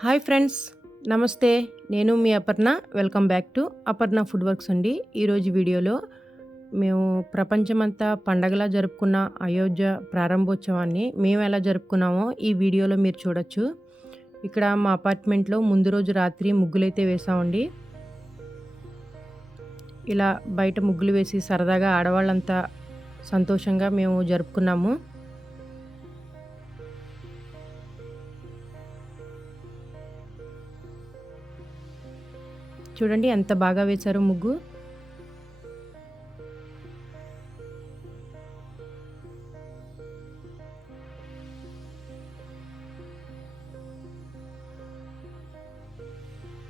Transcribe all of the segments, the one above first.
Hi friends నమస్తే. నేను మీ Aparna. Welcome back to Aparna food works అండి. ఈరోజు వీడియోలో మేము ప్రపంచమంతా పండగలా జరుపుకున్న అయోధ్య ప్రారంభోత్సవాన్ని మేము ఎలా జరుపుకున్నామో ఈ వీడియోలో మీరు చూడొచ్చు. ఇక్కడ మా అపార్ట్మెంట్లో ముందు రోజు రాత్రి ముగ్గులైతే వేసామండి. ఇలా బయట ముగ్గులు వేసి సరదాగా ఆడవాళ్ళంతా సంతోషంగా మేము జరుపుకున్నాము. చూడండి ఎంత బాగా వేశారు ముగ్గు.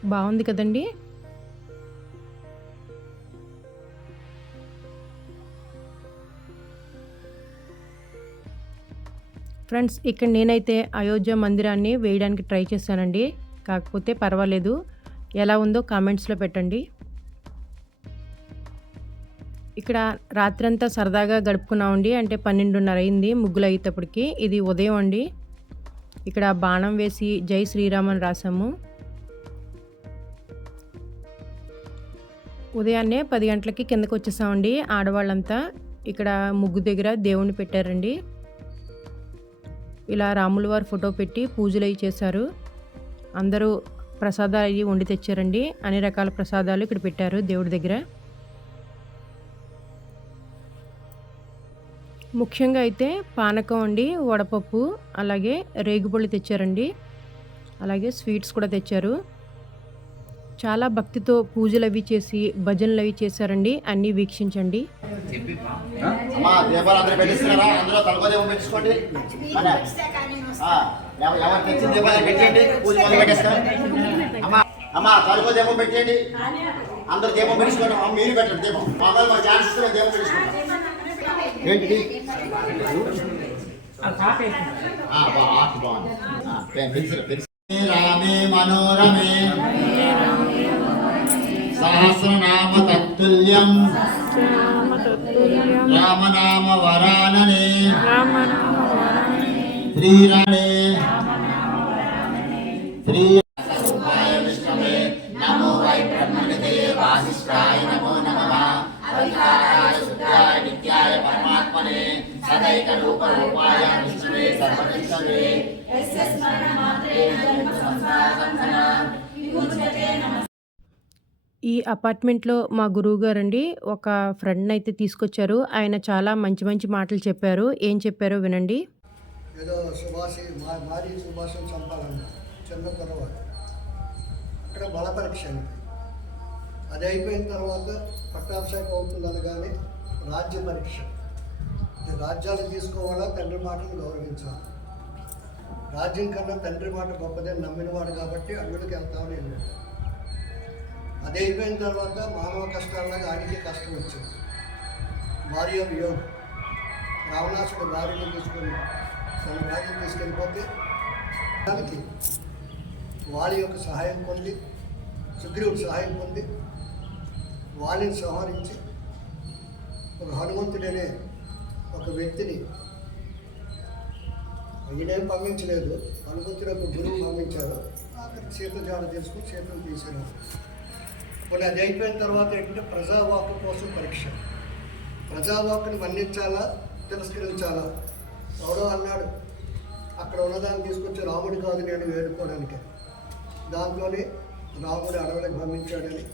బాగుంది కదండి. ఫ్రెండ్స్ ఇక్కడ నేనైతే అయోధ్య మందిరాన్ని వేయడానికి ట్రై చేశానండి. కాకపోతే పర్వాలేదు. ఎలా ఉందో కామెంట్స్లో పెట్టండి. ఇక్కడ రాత్రంతా సరదాగా గడుపుకున్నామండి అంటే పన్నెండున్నర అయింది ముగ్గులు అయ్యేటప్పటికి ఇది ఉదయం అండి. ఇక్కడ బాణం వేసి జై శ్రీరామ్ అని రాసాము ఉదయాన్నే పది గంటలకి కిందకు వచ్చేసామండి ఆడవాళ్ళంతా. ఇక్కడ ముగ్గు దగ్గర దేవుణ్ణి పెట్టారండి. ఇలా రాములవారి ఫోటో పెట్టి పూజలు అవి చేశారు. అందరూ ప్రసాదాలు అవి వండి తెచ్చారండి. అన్ని రకాల ప్రసాదాలు ఇక్కడ పెట్టారు దేవుడి దగ్గర. ముఖ్యంగా అయితే పానకం అండి వడపప్పు అలాగే రేగుపళ్ళు తెచ్చారండి. అలాగే స్వీట్స్ కూడా తెచ్చారు. చాలా భక్తితో పూజలు అవి చేసి భజనలు అవి చేశారండి. అన్నీ వీక్షించండి. అమ్మా దీపాలు అందరూ పెట్టిస్తున్నారా అందులో తలకో దీపం పెట్టించుకోండి అలా. ఆ, ఎవ- ఎవరు తెచ్చిన దీపాలు పెట్టండి పూజ మొదలు పెట్టేస్తాం. అమ్మా దీపం పెట్టండి అందరూ దీపం పెట్టించుకోండి అమ్మ, మీరు పెట్టండి దీపం మామూలు మా ఛాన్స్ ఇస్తే దీపం ఏంటిది పెన్సిల్ రామే మనోరమే. సహస్రనామ తత్తుల్యం. రామనామ వరాననే. శ్రీరణే శ్రీ ఈ అపార్ట్మెంట్లో మా గురువు గారు అండి ఒక ఫ్రెండ్ అయితే తీసుకొచ్చారు. ఆయన చాలా మంచి మంచి మాటలు చెప్పారు. ఏం చెప్పారో వినండి. ఏదో సుభాషి మా మారీ సుభాషం చంపాలన్న చిన్న కురవాడు అక్కడ బల పరీక్ష అది అయిపోయిన తర్వాత పట్టాభిషేకం అవుతుంది అనగానే రాజ్య పరీక్ష. ఇది రాజ్యాలు తీసుకోవాలా తండ్రి మాటను గౌరవించాలి? రాజ్యం కన్నా తండ్రి మాట గొప్పదని నమ్మినవాడు కాబట్టి అడవులకు వెళ్తామని వెళ్ళాడు. అది అయిపోయిన తర్వాత మానవ కష్టాలలాగా ఆయనకి కష్టం వచ్చింది. భార్య వియోగం. రావణాసుడు భార్యను తీసుకొని తన భార్యను తీసుకెళ్ళిపోతే దానికి వాళ్ళ యొక్క సహాయం పొంది సుగ్రీవుడు సహాయం పొంది వాళ్ళని సంహరించి ఒక హనుమంతుడనే ఒక వ్యక్తిని ఈయనేం పంపించలేదు. హనుమంతుడు ఒక గురువు పంపించారు అక్కడికి సీత జాడ తీసుకుని సీతను తీశారు. కొన్ని అది అయిపోయిన తర్వాత ఏంటంటే ప్రజావాక్కు కోసం పరీక్ష. ప్రజావాక్కుని మన్నించాలా? తిరస్కరించాలా? ఎవడో అన్నాడు అక్కడ ఉన్నదాన్ని తీసుకొచ్చి రాముడు కాదు నేను వేడుకోవడానికి. దాంట్లోనే రాముడు అడవులకు పంపించాడని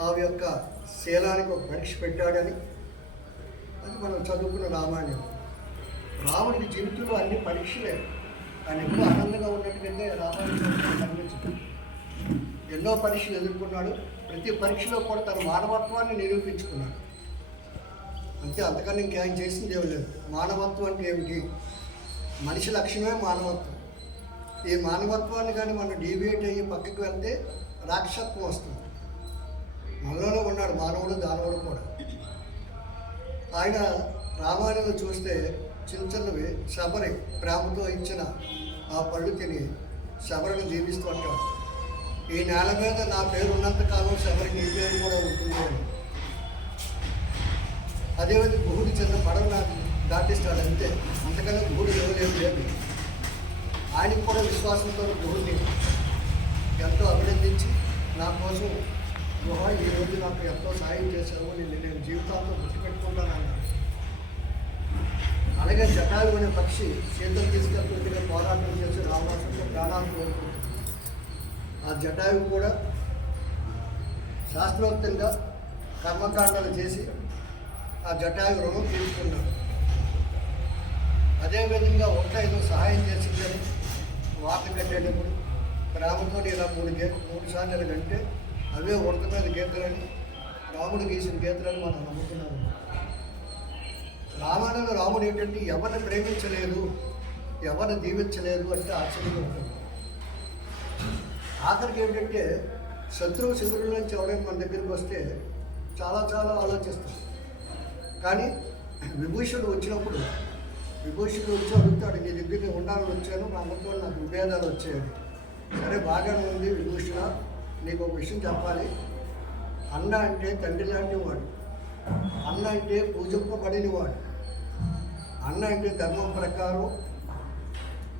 ఆమె యొక్క శీలానికి ఒక పరీక్ష పెట్టాడని అది మనం చదువుకున్న రామాయణం. రాముడికి జీవితంలో అన్ని పరీక్షలే. ఆయన ఎక్కువ ఆనందంగా ఉన్నట్టుగా రామాయణం కనిపించదు. ఎన్నో పరీక్షలు ఎదుర్కొన్నాడు. ప్రతి పరీక్షలో కూడా తన మానవత్వాన్ని నిరూపించుకున్నాడు. అంతే అంతకన్నా ఇంకేం చేసింది ఏం లేదు. మానవత్వం అంటే ఏమిటి? మనిషి లక్ష్యమే మానవత్వం. ఈ మానవత్వాన్ని కానీ మనం డీవియేట్ అయ్యి పక్కకి వెళ్తే రాక్షత్వం వస్తుంది. మనలోనే ఉన్నాడు మానవుడు దానవుడు కూడా. ఆయన రామాయణంలో చూస్తే చిన్న చిన్నవి శబరి ప్రేమతో ఇచ్చిన ఆ పళ్ళు తిని శబరిని దీవిస్తూ అంటాడు ఈ నేల మీద నా పేరు ఉన్నంతకాలం శబరికి ఈ పేరు కూడా ఉంటుంది అని. అదేవిధంగా భూమి చిన్న పడవ నాకు దాటిస్తాడు అంతే అంతకన్నా గుహుడు ఇవ్వలేదు లేదు ఆయనకు కూడా విశ్వాసంతో భూమిని ఎంతో అభినందించి నా కోసం గుహ ఈ రోజు నాకు ఎంతో సాయం చేశావు నేను నేను జీవితాంతో గుర్తుపెట్టుకుంటాను అన్నాడు అలాగే జటాలు అనే పక్షి చేతులు తీసుకెళ్తుంటే పోరాటం చేసి రావణాసుడితో ప్రాణాలు కోరుకుంటుంది ఆ జటాయువు కూడా శాస్త్రోక్తంగా కర్మకాండాలు చేసి ఆ జటాయు రుణం తీర్చుకున్నాడు అదేవిధంగా ఒక్క ఏదో సహాయం చేసిందని వాత కట్టేటప్పుడు రాముతో ఇలా మూడు గే మూడు సార్లు కంటే అవే ఉడత మీద గీతలని రాముడు గీసిన గీతలని మనం నమ్ముతున్నాము. రామాయణంలో రాముడు ఏంటంటే ఎవరిని ప్రేమించలేదు ఎవరిని దీవించలేదు అంటే ఆశ్చర్యంగా ఉంటుంది. ఆఖరికి ఏంటంటే శత్రువు శిబిరం నుంచి ఎవరైనా మన దగ్గరికి వస్తే చాలా చాలా ఆలోచిస్తారు. కానీ విభూషణుడు వచ్చినప్పుడు విభూషణుడు వచ్చి అడుగుతాడు నీ దగ్గర నేను ఉండాలని వచ్చాను మా మొత్తం నాకు విభేదాలు వచ్చాయి. సరే బాగానే ఉంది విభూషణ నీకు ఒక విషయం చెప్పాలి. అన్న అంటే తండ్రి లాంటి వాడు. అన్న అంటే పూజింపబడిన వాడు అన్న అంటే ధర్మం ప్రకారం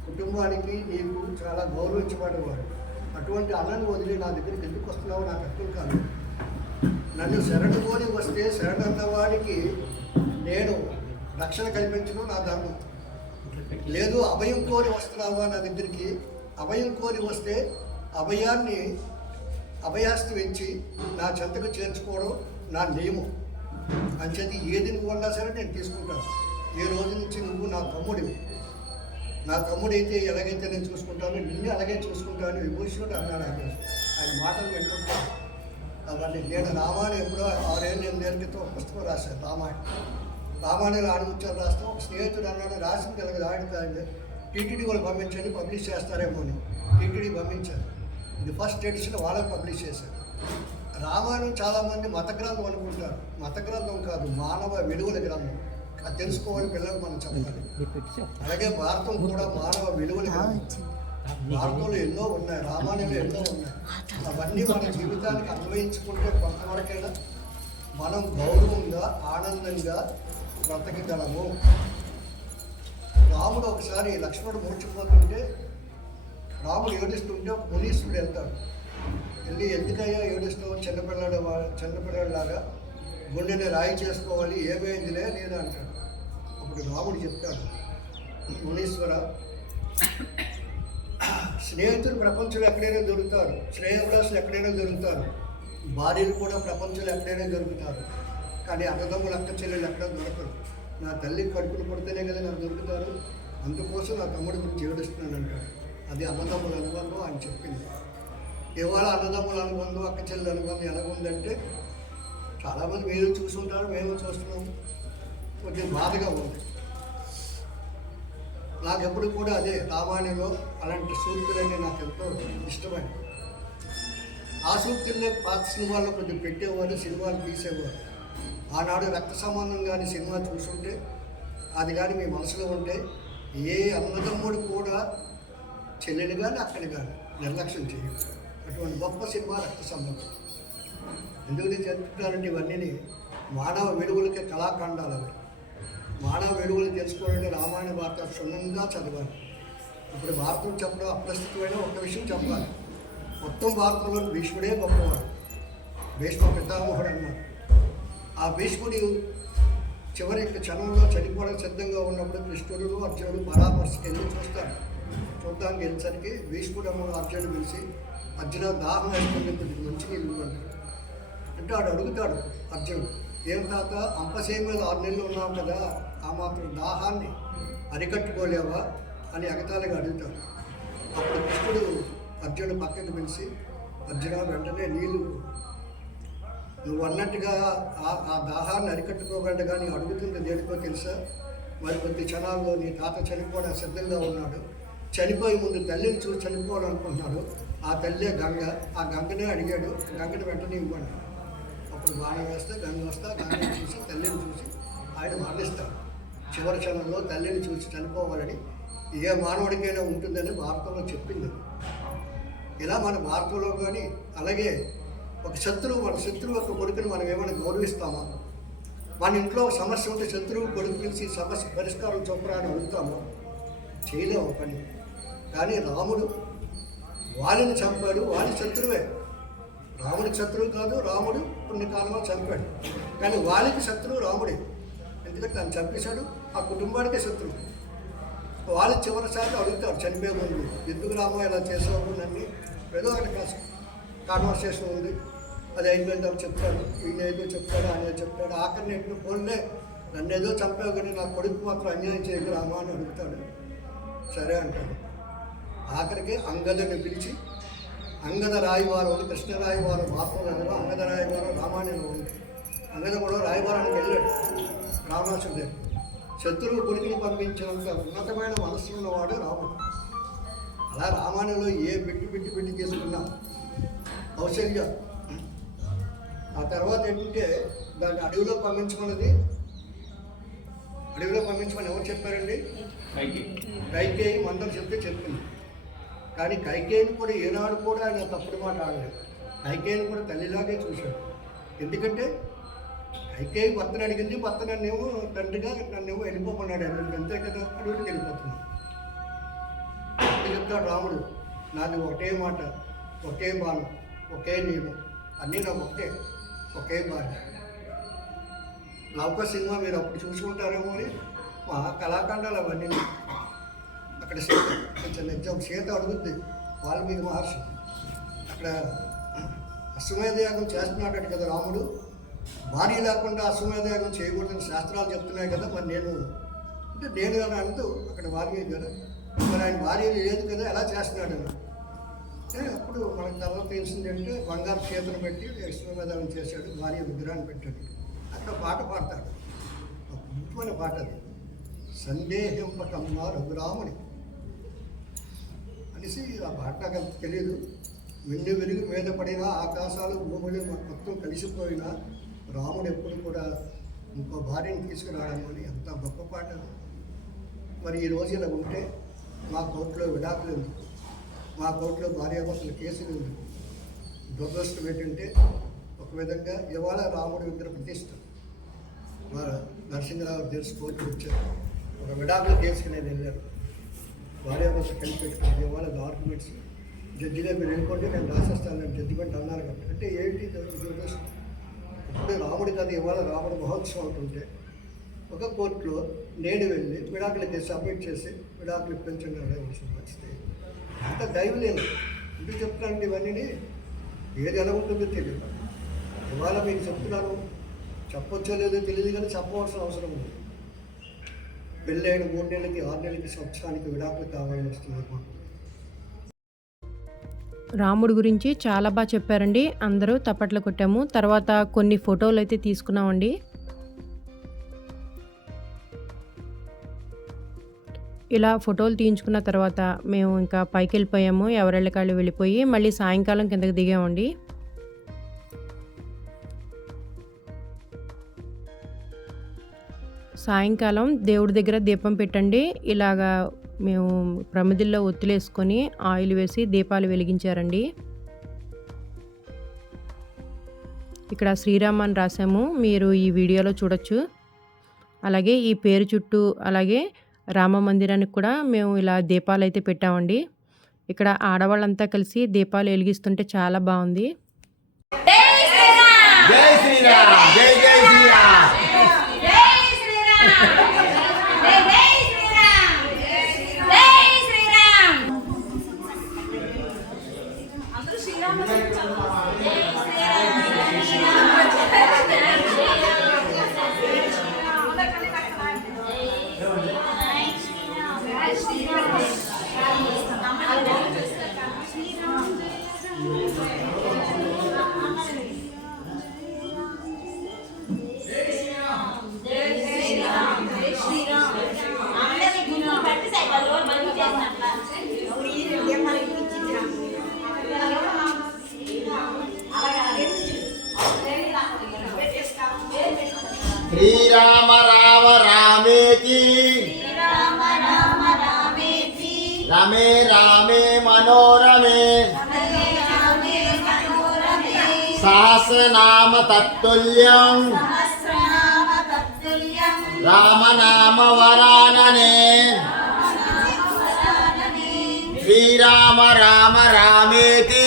కుటుంబానికి నీకు చాలా గౌరవించబడేవాడు అటువంటి అన్నను వదిలి నా దగ్గరికి ఎందుకు వస్తున్నావు నాకు అర్థం కాదు నన్ను శరణు కోరి వస్తే శరణన్న నేను రక్షణ కల్పించడం నా ధర్మం లేదు అభయం కోరి వస్తున్నావా నా దగ్గరికి? అభయం కోరి వస్తే అభయాన్ని అభయాస్తి ఇచ్చి నా చెంతకు చేర్చుకోవడం నా నియమం. అంచేది ఏది నువ్వు ఉన్నా సరే నేను తీసుకుంటాను. ఏ రోజు నుంచి నువ్వు నా తమ్ముడివి. నా తమ్ముడైతే ఎలాగైతే నేను చూసుకుంటాను నిన్ను అలాగే చూసుకుంటాను విభూషణుడు అన్నాడు ఆయన ఆయన మాటలు వింటుంటాను అవన్నీ నేను రామాయణం ఎప్పుడో ఆరేళ్ళు ఎనిమిదేళ్ళ క్రితం ఒక పుస్తకం రాశాను రామాయణం. రామాయణంలో ఆడముచ్చారు రాస్తాం ఒక స్నేహితుడు అన్నాడు రాసింది ఇలాగ ఆడుతుంది టీటీడీ వాళ్ళు పంపించండి పబ్లిష్ చేస్తారేమో అని. టీటీడీ పంపించారు. ఇది ఫస్ట్ ఎడిషన్ వాళ్ళకి పబ్లిష్ చేశారు. రామాయణం చాలామంది మత గ్రంథం అనుకుంటారు. మత గ్రంథం కాదు మానవ విలువల గ్రంథం. అది తెలుసుకోవాలి పిల్లలకు మనం చెప్పాలి. అలాగే భారతం కూడా మానవ విలువల గ్రంథం. భారతంలో ఎన్నో ఉన్నాయి రామాయణంలో ఎన్నో ఉన్నాయి. అవన్నీ మన జీవితానికి అన్వయించుకుంటే కొంతవరకైనా మనం గౌరవంగా ఆనందంగా బ్రతకగలము. రాముడు ఒకసారి లక్ష్మణుడు మూర్చిపోతుంటే రాముడు ఏడుస్తుంటే ఒక మునీశ్వరుడు వెళ్తాడు. వెళ్ళి ఎందుకయ్యా ఏడుస్తావు చిన్నపిల్లాడు వా- చిన్నపిల్లాడిలాగా గుండెని రాయి చేసుకోవాలి ఏమైందిలే నేను అంటాడు. అప్పుడు రాముడు చెప్తాడు మునీశ్వర స్నేహితులు ప్రపంచంలో ఎక్కడైనా దొరుకుతారు. స్నేహవిలాసులు ఎక్కడైనా దొరుకుతారు. భార్యలు కూడా ప్రపంచంలో ఎక్కడైనా దొరుకుతారు. కానీ అన్నదమ్ములు అక్క చెల్లెలు ఎక్కడ దొరకరు. నా తల్లి కడుపులు పడితేనే కదా నాకు దొరుకుతారు. అందుకోసం నా తమ్ముడు గురించి ఏడుస్తున్నాను అంటాడు అది అన్నదమ్ముల అనుబంధం ఆయన చెప్పింది. ఇవాళ అన్నదమ్ముల అనుబంధం అక్క చెల్లెల అనుబంధం ఎలా ఉందంటే చాలామంది మీరు చూసుకుంటారు మేము చూస్తున్నాము కొంచెం బాధగా ఉంది. నాకు ఎప్పుడు కూడా అదే రామాయణంలో అలాంటి సూక్తులన్నీ నాకు ఎంతో ఇష్టమైన ఆ సూక్తుల్లో పాత సినిమాల్లో కొంచెం పెట్టేవారు సినిమాలు తీసేవారు. ఆనాడు రక్త సంబంధం కానీ సినిమా చూసుంటే అది కానీ మీ మనసులో ఉంటే ఏ అన్నదమ్ముడు కూడా చెల్లెలు కానీ అక్కడ కానీ నిర్లక్ష్యం చేయాలి అటువంటి గొప్ప సినిమా రక్త సంబంధం. ఎందుకు నేను చెప్తున్నానంటే ఇవన్నీ మానవ విలువలకి కళాఖండాలు అవి. మానవ వెలుగులు తెలుసుకోవాలంటే రామాయణ భారత క్షుణ్ణంగా చదవాలి. ఇప్పుడు భారతం చెప్పడం అప్రస్తుతమైన ఒక విషయం చెప్పాలి. మొత్తం భారతంలో భీష్ముడే గొప్పవాడు. భీష్మ పితామహుడు అన్నారు. ఆ భీష్ముడు చివరి క్షణంలో చనిపోవడం సిద్ధంగా ఉన్నప్పుడు కృష్ణుడు అర్జునుడు పరామర్శకి వెళ్ళి చూస్తారు. చూడడానికి వెళ్ళేసరికి భీష్ముడు అమ్మ అర్జునుడు పిలిచి అర్జున దాహం వేసుకుని కొద్దిగా మంచి నీళ్ళు అంటే వాడు అడుగుతాడు అర్జునుడు. ఏం తాత అంపసేమ మీద ఆరు నెలలు ఉన్నావు కదా ఆ మాత్రం దాహాన్ని అరికట్టుకోలేవా అని ఎగతాళిగా అడుగుతాడు. అప్పుడు కృష్ణుడు అర్జునుడు పక్కకు పిలిచి అర్జున వెంటనే నీళ్ళు నువ్వు అన్నట్టుగా ఆ ఆ దాహాన్ని అరికట్టుకోగలడు కానీ అడుగుతుంది దేనికో తెలుసా? మరి కొద్ది క్షణాల్లో నీ తాత చనిపోవడం సిద్ధంగా ఉన్నాడు. చనిపోయే ముందు తల్లిని చూసి చనిపోవాలనుకుంటున్నాడు. ఆ తల్లే గంగ. ఆ గంగనే అడిగాడు. గంగని వెంటనే ఇవ్వండి. అప్పుడు బాణం వేస్తే గంగ వస్తే ఆ చూసి తల్లిని చూసి ఆయన మరణిస్తాడు. చివరి క్షణంలో తల్లిని చూసి చనిపోవాలని ఏ మానవుడికైనా ఉంటుందని భారతంలో చెప్పింది. ఇలా మన భారతంలో కానీ అలాగే ఒక శత్రువు మన శత్రువు యొక్క కొడుకుని మనం ఏమైనా గౌరవిస్తామా? మన ఇంట్లో సమస్య ఉంటే శత్రువు కొడుకు పిలిచి సమస్య పరిష్కారం చొప్పురా అని అడుగుతాము? చేయలేము పని. కానీ రాముడు వాలిని చంపాడు వాలి శత్రువే. రాముడికి శత్రువు కాదు రాముడు కొన్ని కాలంలో చంపాడు. కానీ వాలికి శత్రువు రాముడే. ఎందుకంటే తను చంపేశాడు ఆ కుటుంబానికే శత్రువు. వాళ్ళు చివరిసారి అడుగుతారు చనిపోయే ముందు. ఎందుకు రామో ఇలా చేసావు? నన్ను ఏదో ఒకటి కాస్త కాన్వర్సేషన్ ఉంది. అది అయిపోయిన తర్వాత చెప్తాడు. ఈయన ఏదో చెప్తాడు ఆయన చెప్తాడు. ఆఖరిని ఎప్పుడు పోలే నన్ను ఏదో చంపావు కానీ నా కొడుకు మాత్రం అన్యాయం చేయకు రామా అని అడుగుతాడు. సరే అంటాడు. ఆఖరికి అంగదని పిలిచి అంగద రాయవారం అని కృష్ణ రాయవారం మహాత్మా అంగద రాయవారం రామాయణంలో ఉంది అంగద కూడా రాయవారానికి వెళ్ళాడు దగ్గర శత్రువు కొడుకుని పంపించినంత ఉన్నతమైన మనస్సు ఉన్నవాడు రాముడు. అలా రామాయణంలో ఏ బిడ్డి బిడ్డి బిడ్డి తీసుకున్నా కౌశల్య ఆ తర్వాత ఏంటంటే దాన్ని అడవిలో పంపించమన్నది అడవిలో పంపించమని ఎవరు చెప్పారండి? కైకేయి మందరు చెప్తే చెప్పింది. కానీ కైకేయిని కూడా ఏనాడు కూడా ఆయన తప్పుడు మాట ఆడలేదు. కైకేయిని కూడా తల్లిలాగే చూశాడు. ఎందుకంటే కైకేయి భర్తను అడిగింది భర్త నన్నేమో తండ్రిగా నన్నేమో వెళ్ళిపోమన్నాడు. అడవికి అంతే కదా అడుగుడికి వెళ్ళిపోతున్నాడు చెప్తాడు రాముడు నాది ఒకటే మాట ఒకే బాణం ఒకే నియమం. అన్నీ నాకు ఒకటే ఒకే బాణం. లవక సినిమా మీరు అప్పుడు చూసుకుంటారేమో అని మా కళాఖండాలు అవన్నీ అక్కడ కొంచెం నిజం సీత అడుగుద్ది వాల్మీకి మహర్షి. అక్కడ అశ్వమేధ యాగం చేస్తున్నాడట కదా రాముడు. భార్య లేకుండా అశ్వమేధ యాగం చేయకూడదని శాస్త్రాలు చెప్తున్నాయి కదా మరి నేను అంటే నేను అని అంటూ అక్కడ వాల్మీకి గారు మరి ఆయన భార్య లేదు కదా ఎలా చేస్తున్నాడు అప్పుడు మనకు తర్వాత తెలిసింది అంటే బంగారు చేతులు పెట్టి విశ్వమేధానం చేశాడు భార్య విగ్రహాన్ని పెట్టాడు. అక్కడ పాట పాడతాడు. ఒక పాట అది. సందేహింపకమ్మ రఘురాముని అనేసి ఆ పాట నాకు అంత తెలియదు వెండి వెలుగు మీద పడిన ఆకాశాలు భూములు మొత్తం కలిసిపోయినా రాముడు ఎప్పుడు కూడా ఇంకో భార్యను తీసుకురావడం అని ఎంత గొప్ప పాట. మరి ఈ రోజు ఇలా ఉంటే మా కోర్టులో విడాకులు ఎందుకు? మా కోర్టులో భార్యాభర్తల కేసులు ఎందుకు? దురదృష్టం ఏంటంటే ఒక విధంగా ఇవాళ రాముడి విగ్రహ ప్రతిష్ట. వారు నరసింహరావు తెలిసి కోర్టుకు వచ్చారు. ఒక విడాకుల కేసుకి నేను వెళ్ళాను భార్యాభర్త కలిసి పెట్టుకుని ఇవాళ డాక్యుమెంట్స్ జడ్జి గారు మీరు వెళ్ళుకుంటే నేను రాసేస్తాను జడ్జిమెంట్ అన్నారు కాబట్టి. అంటే ఏంటి దురదృష్టం ఇప్పుడు రాముడి కథ ఇవాళ రాముడి మహోత్సవం ఉంటుంటే ఒక కోర్టులో నేను వెళ్ళి విడాకులకి సబ్మిట్ చేసి విడాకులు ఇప్పించండి అడగవలసిన పరిస్థితి. అంత దైవం లేదు. ఎందుకు చెప్తున్నాను ఇవన్నీ ఏది ఎలా ఉంటుందో తెలియదు. ఇవాళ మీకు చెప్తున్నాను. చెప్పొచ్చో లేదో తెలియదు కానీ చెప్పవలసిన అవసరం ఉంది. పెళ్ళైన మూడు నెలలకి ఆరు నెలలకి సంవత్సరానికి విడాకులు కావాలని వస్తున్నారు మాకు. రాముడి గురించి చాలా బాగా చెప్పారండి. అందరూ తప్పట్లు కొట్టాము. తర్వాత కొన్ని ఫోటోలు అయితే తీసుకున్నామండి. ఇలా ఫోటోలు తీయించుకున్న తర్వాత మేము ఇంకా పైకి వెళ్ళిపోయాము ఎవరెళ్ళకాళ్ళు వెళ్ళిపోయి మళ్ళీ సాయంకాలం కిందకి దిగామండి. సాయంకాలం దేవుడి దగ్గర దీపం పెట్టండి. ఇలాగా మేము ప్రమిదిల్లో ఒత్తులేసుకొని ఆయిల్ వేసి దీపాలు వెలిగించారండి. ఇక్కడ శ్రీరామ్ అని రాసాము మీరు ఈ వీడియోలో చూడొచ్చు. అలాగే ఈ పేరు చుట్టూ అలాగే రామ మందిరానికి కూడా మేము ఇలా దీపాలు అయితే పెట్టామండి. ఇక్కడ ఆడవాళ్ళంతా కలిసి దీపాలు వెలిగిస్తుంటే చాలా బాగుంది. జై శ్రీరామ్! జై జై శ్రీరామ్! శ్రీరామ రామ రామేతి రామ రామ రామేతి రమే రామే మనోరమే రమే రామే మనోరమే సహస్రనామ తత్తుల్యం సహస్రనామ తత్తుల్యం రామనామ వరాననే వరాననే శ్రీరామ రామ రామేతి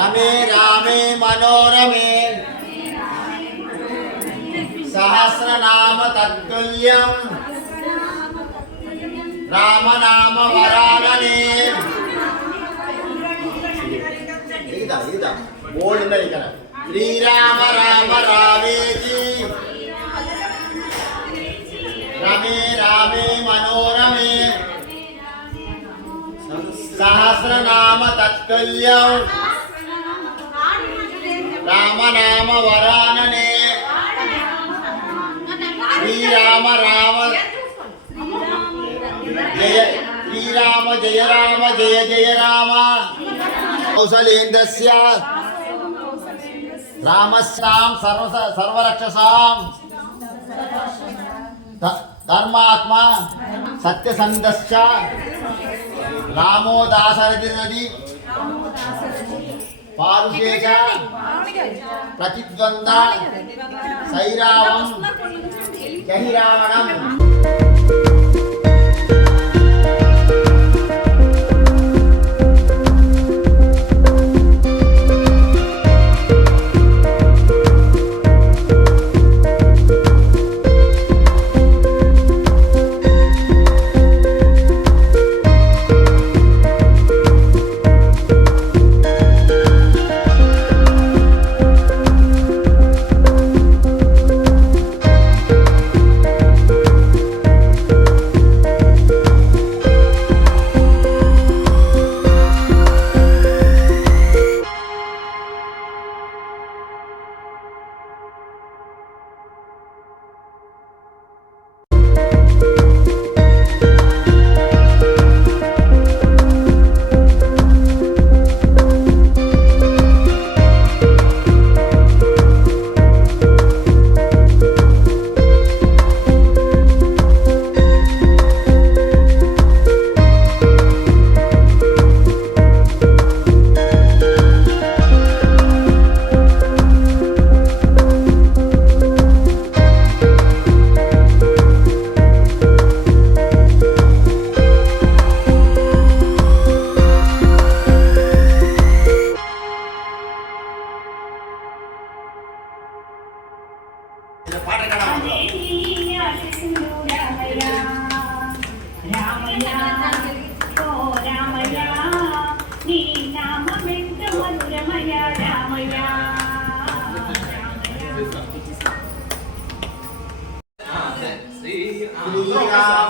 రమే రామే మనోరమే సహస్రనామ తత్తుల్యం రామనామ వరాననే ఇదా ఇదా బోర్డు ఉన్నది ఇక్కడ శ్రీరామ రామ రామేతి రమే రామే మనోరమే సహస్రనామ తత్తుల్యం రామనామ వరాననే శ్రీరామ రామ జయ శ్రీరామ జయ రామ జయ జయ రామ. కౌసలేంద్రస్య రామస్యాం సర్వ సర్వరక్షసాం. ధర్మాత్మ సత్యసంధశ్చ. రామో దాశరథి పారుషేచ ప్రతిద్వంద సైరావం జహిరావణం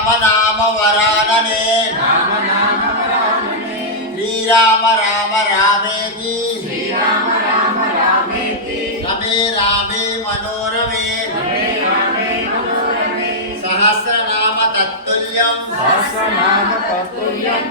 వరాననే రామనామ వరాననే శ్రీరామ రామ రామేతి రామ రమే రామే మనోరమే రమే రామే సహస్రనామ తత్తుల్యం సహస్రనామ తత్తుల్యం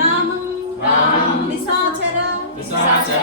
రామం. నిశాచర నిశాచర